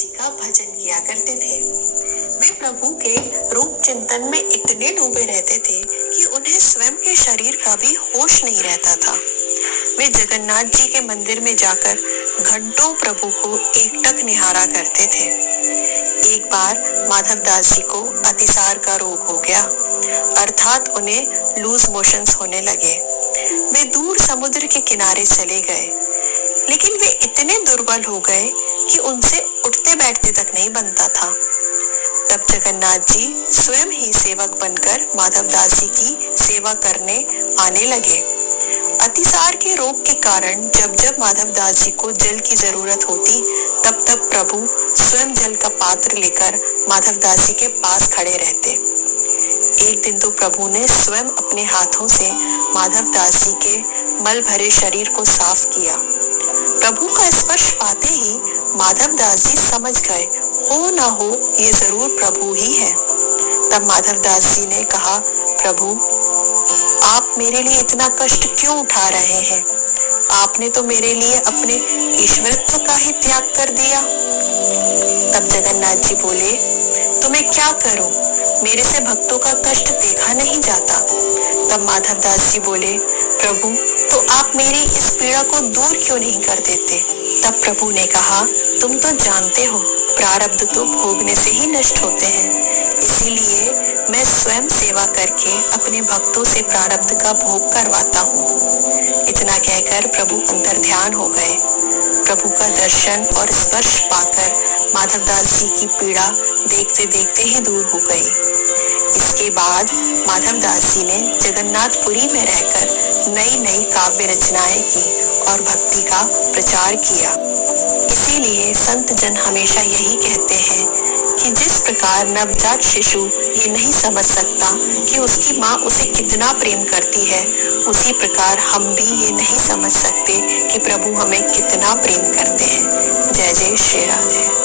जी का भजन किया करते थे। वे प्रभु के रूप चिंतन में इतने डूबे रहते थे कि उन्हें स्वयं के शरीर का भी होश नहीं रहता था। वे जगन्नाथ जी के मंदिर में जाकर घंटों प्रभु को एकटक निहारा करते थे। एक बार माधवदास जी को अतिसार का रोग हो गया, अर्थात उन्हें लूज मोशंस होने लगे। वे दूर समुद्र के किनारे चले गए, लेकिन वे इतने दुर्बल हो गए कि उनसे उठते बैठते तक नहीं बनता था। तब जगन्नाथ जी स्वयं ही सेवक बनकर माधवदास जी की सेवा करने आने लगे। अतिसार के रोग के कारण जब जब माधवदास जी को जल की जरूरत होती, तब तब प्रभु स्वयं जल का पात्र लेकर माधवदास जी के पास खड़े रहते। एक दिन तो प्रभु ने स्वयं अपने हाथों से माधवदास जी के मल भरे शरीर को साफ किया। प्रभु का स्पर्श पाते ही माधवदास जी समझ गए, हो ना हो ये जरूर प्रभु ही है। तब माधवदास जी ने कहा, प्रभु आप मेरे लिए इतना कष्ट क्यों उठा रहे हैं? आपने तो मेरे लिए अपने ईश्वरत्व का ही त्याग कर दिया। तब जगन्नाथ जी बोले, तो मैं क्या करूं? मेरे से भक्तों का कष्ट देखा नहीं जाता। तब माधवदास जी बोले, प्रभु तो आप मेरी इस पीड़ा को दूर क्यों नहीं कर देते? तब प्रभु ने कहा, तुम तो जानते हो प्रारब्ध तो भोगने से ही नष्ट होते हैं, इसीलिए मैं स्वयं सेवा करके अपने भक्तों से प्रारब्ध का भोग करवाता हूँ। इतना कहकर प्रभु अंतर्ध्यान हो गए। प्रभु का दर्शन और स्पर्श पाकर माधवदास जी की पीड़ा देखते देखते ही दूर हो गई। इसके बाद माधवदास जी ने जगन्नाथपुरी में रहकर नई नई काव्य रचनाएं की और भक्ति का प्रचार किया। इसीलिए संत जन हमेशा यही कहते हैं कि जिस प्रकार नवजात शिशु ये नहीं समझ सकता कि उसकी माँ उसे कितना प्रेम करती है, उसी प्रकार हम भी ये नहीं समझ सकते कि प्रभु हमें कितना प्रेम करते हैं। जय जय श्री राधे।